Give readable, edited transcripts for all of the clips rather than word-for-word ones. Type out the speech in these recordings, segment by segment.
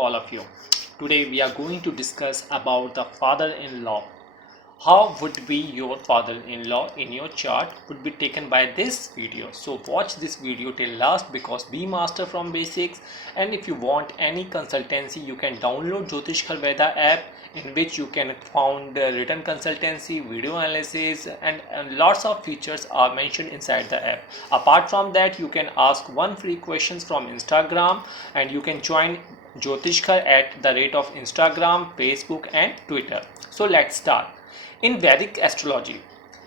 all of you. Today we are going to discuss about the father-in-law. How would be your father-in-law in your chart would be taken by this video. So watch this video till last because be master from basics, and if you want any consultancy you can download Jyotish Veda app in which you can found written consultancy, video analysis and lots of features are mentioned inside the app. Apart from that, you can ask one free questions from Instagram and you can join Jyotishkar at the rate of Instagram, Facebook and Twitter. So let's start. In Vedic astrology,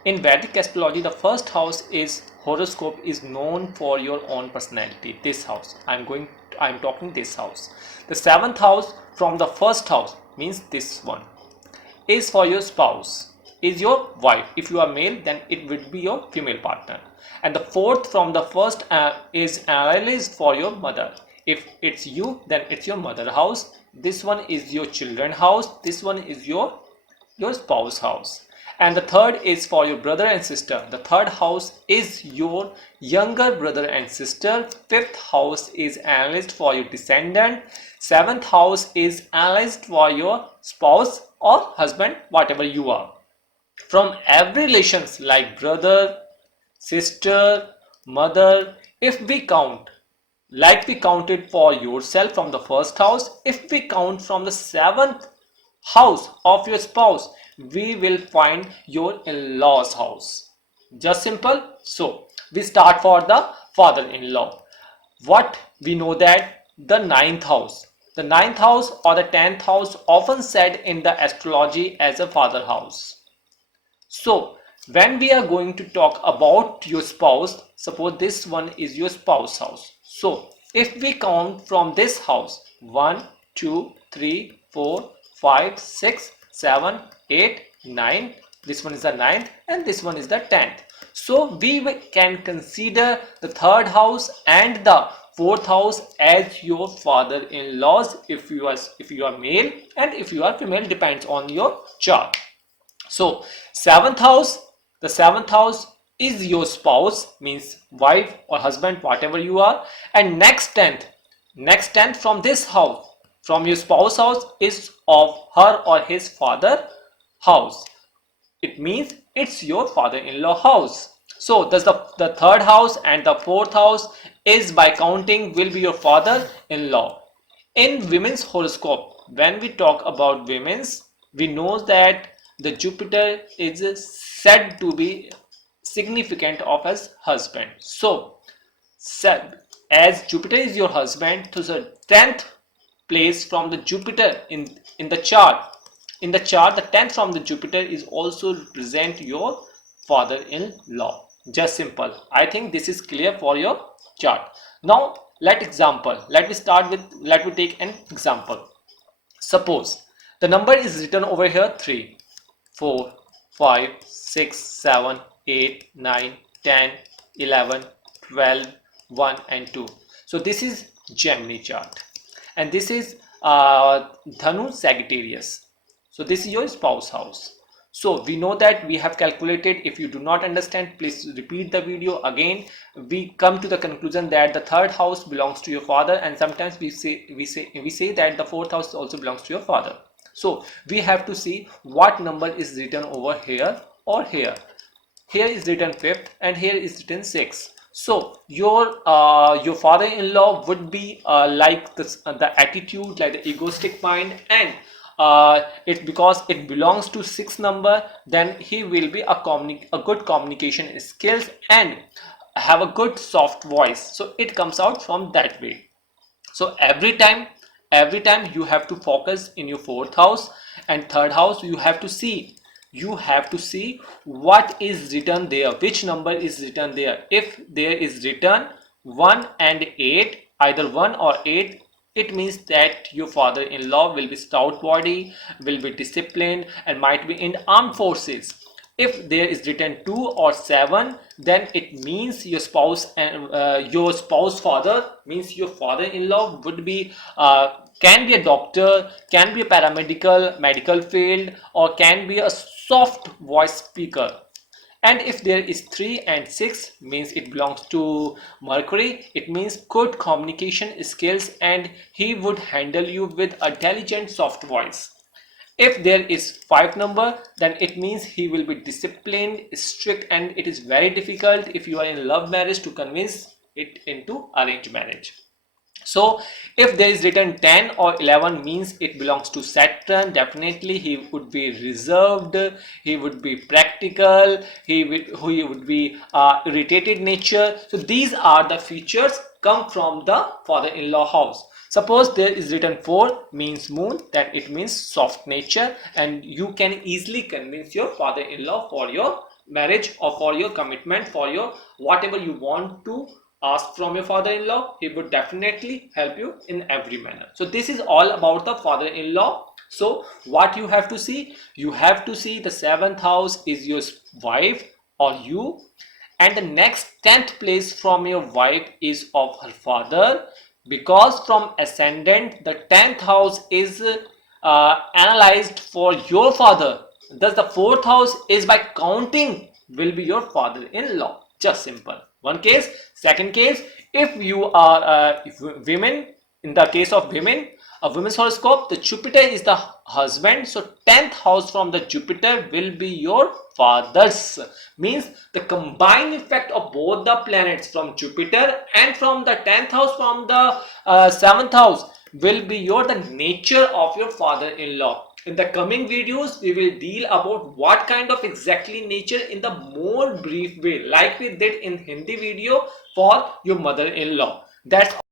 the first house is horoscope is known for your own personality. This house, I'm talking this house. The seventh house from the first house means this one is for your spouse, is your wife. If you are male, then it would be your female partner. And the fourth from the first is analyzed for your mother. If it's you, then it's your mother house. This one is your children house. This one is your spouse house. And the third is for your brother and sister. The third house is your younger brother and sister. Fifth house is analyzed for your descendant. Seventh house is analyzed for your spouse or husband, whatever you are. From every relations like brother, sister, mother, if we count like we counted for yourself from the first house, if we count from the seventh house of your spouse, we will find your in-laws house. Just simple. So we start for the father-in-law. What we know that the ninth house or the 10th house often said in the astrology as a father house. So when we are going to talk about your spouse, suppose this one is your spouse house. So if we count from this house 1, 2, 3, 4, 5, 6, 7, 8, 9, this one is the 9th and this one is the 10th. So we can consider the third house and the fourth house as your father-in-laws if you are male, and if you are female depends on your chart. So the seventh house is your spouse, means wife or husband, whatever you are. And next 10th from this house, from your spouse house, is of her or his father house. It means it's your father-in-law house. So thus the third house and the fourth house is by counting will be your father-in-law. In women's horoscope, when we talk about women's, we know that the Jupiter is said to be significant of as husband. So as Jupiter is your husband, to the 10th place from the Jupiter in the chart, the 10th from the Jupiter is also represent your father-in-law. Just simple. I think this is clear for your chart. Now let me take an example. Suppose the number is written over here 3, 4, 5, 6, 7, 8, 9, 10, 11, 12, 1 and 2. So this is Gemini chart and this is Dhanu Sagittarius. So this is your spouse house. So we know that we have calculated. If you do not understand, please repeat the video again. We come to the conclusion that the third house belongs to your father, and sometimes we say that the fourth house also belongs to your father. So we have to see what number is written over here or here. Here is written 5th and here is written 6th. So your father-in-law would be like this, the attitude, like the egoistic mind, and it because it belongs to 6th number, then he will be a good communication skills and have a good soft voice. So it comes out from that way. So every time you have to focus in your fourth house and third house. You have to see what is written there, which number is written there. If there is written 1 and 8, either 1 or 8, it means that your father-in-law will be stout body, will be disciplined and might be in armed forces. If there is written 2 or 7, then it means your spouse and your spouse father, means your father-in-law would be can be a doctor, can be a medical field, or can be a soft voice speaker. And if there is 3 and 6 means it belongs to Mercury. It means good communication skills and he would handle you with a diligent soft voice. If there is 5 number, then it means he will be disciplined, strict, and it is very difficult if you are in love marriage to convince it into arranged marriage. So if there is written 10 or 11 means it belongs to Saturn. Definitely he would be reserved, he would be practical, he would be irritated nature. So these are the features come from the father-in-law house. Suppose there is written 4 means moon, then it means soft nature, and you can easily convince your father-in-law for your marriage or for your commitment, for your whatever you want to ask from your father-in-law. He would definitely help you in every manner. So this is all about the father-in-law. So what you have to see, you have to see the 7th house is your wife or you, and the next 10th place from your wife is of her father, because from ascendant the 10th house is analyzed for your father. Thus the 4th house is by counting will be your father-in-law. Just simple. One case. Second case, if you are women, in the case of women, a women's horoscope, the Jupiter is the husband, so 10th house from the Jupiter will be your father's. Means the combined effect of both the planets from Jupiter and from the 10th house from the 7th house will be the nature of your father-in-law. In the coming videos, we will deal about what kind of exactly nature in the more brief way, like we did in Hindi video for your mother-in-law. That's